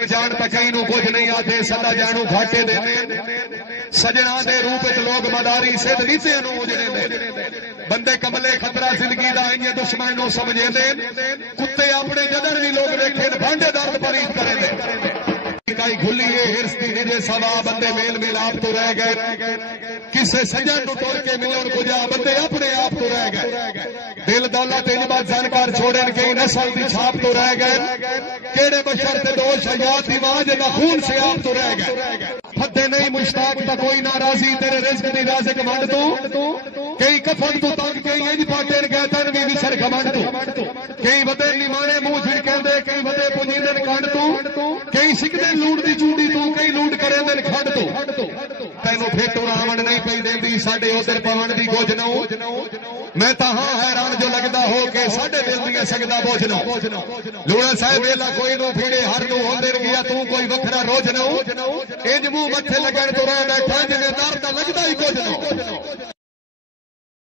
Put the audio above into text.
جان تکئی نو کچھ نہیں آتے سدا جانو گھاٹے دے سجنا دے روپ لوگ مداری سے ریتے نو اجڑے دے بندے کملے خطرہ زندگی دا آئیں دشمن نو سمجھے دے کتے اپنے جدر بھی لوگ دیکھے بھانڈے درد پریت کرے دے کئی کھلی ہے ہرس کی نجے سوا بندے میل ملاپ تو رہ گئے کسے سجن نو ٹور کے ملن کو جا بندے اپنے آپ تو رہ گئے دل دولت انباد جانکار چھوڑن کئی نسل دی چھاپ تو رہ گئے کیڑے بشر تے دوش حیات دی واج نہ خون سے آپ تو رہ گئے پھدے نہیں مشتاق تا کوئی ناراضی تیرے رزق دی رازق منڈ تو کئی کفن تو تک کئی انج پاٹن گئے تن بھی وچھر گمنڈ تو کئی ودے نیوانے منہ چھڑ کہندے کئی ودے پنجیندن کنڈ تو کئی سکدے لوٹ دی چوڑی تو کئی لوٹ کرے دن کھڈ تو تینوں پھیٹو راون نہیں پئی دیندی ساڈے ادھر پون دی گوج نو میں تا ہاں حیران جو لگدا ہو کہ ساڈے دل دی سجدہ بوجھ نو لوڑا صاحب ویلا کوئی نو پھیڑے ہر نو ہوندے گیا تو کوئی وکھرا روج نو انج منہ متھے لگن تو رہندا ٹھنڈ دے درد لگدا ہی کچھ نو